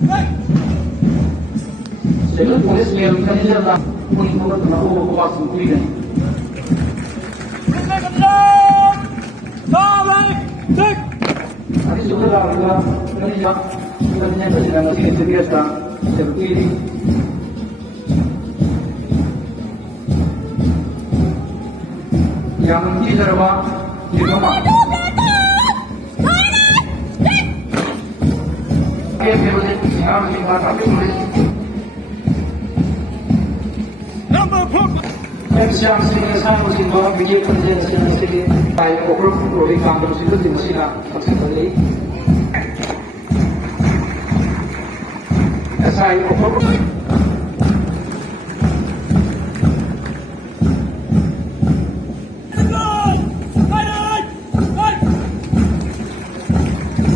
Second police mayor contingent la puni number na ko ko pas puri nahi. Adi sudah laga contingent contingent masih serius ta seperti yang di Jawa di rumah. Siang sini saya mesti bawa biji kerja sini saya operasi proyek kantor situ di Mesir maksudnya saya operasi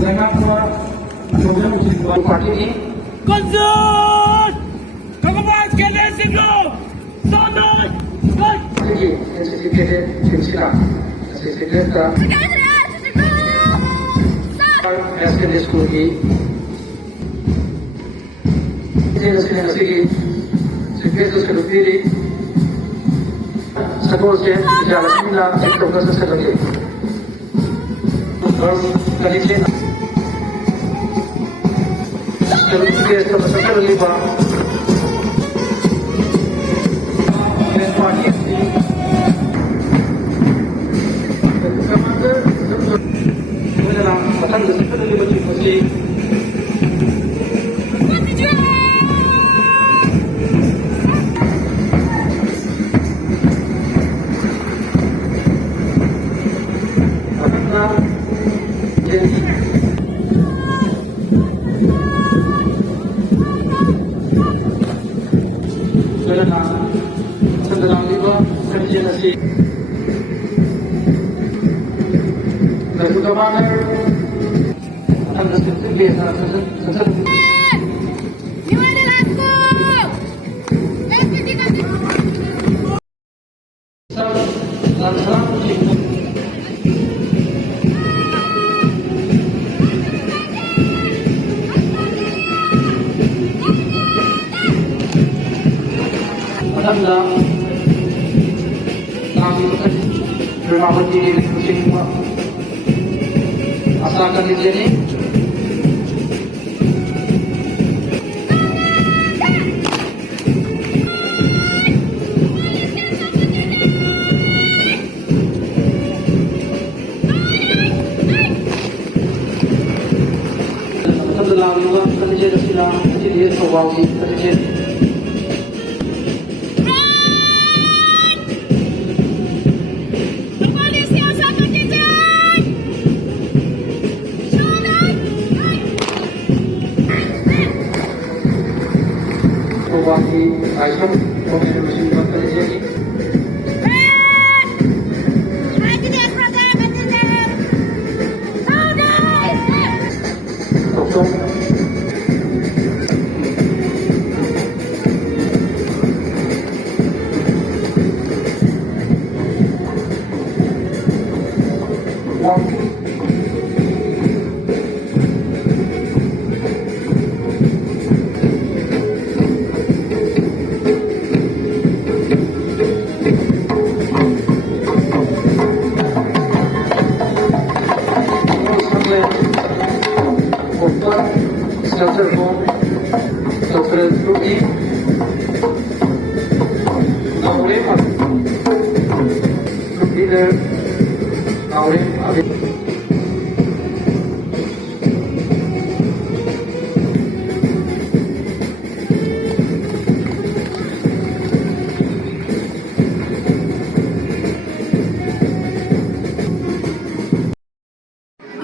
dengan semua program mesti bawa parti ini konsen kawan sekalian singgah santai SDPO Yairipok School की secretary support से Jaal Jeevan Mission से लगे और कलीसिया के सबसे पहली बात bandparty Thang Haibi mesti asalkan di sini setelah juga kerja sudah jadi Thoubal kerja Aisyah Commissioner Mission kerja ini.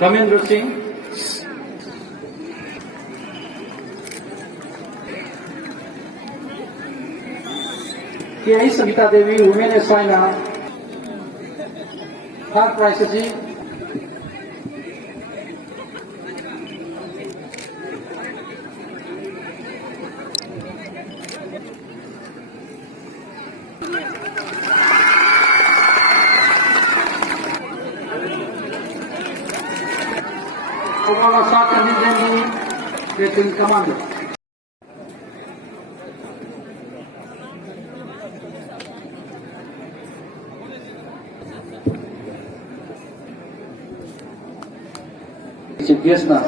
Ramendra Singh, K.I. Savita Devi, Women Assigner, Har Ghar Jal, Nasha contingent Platoon Commander. GPS na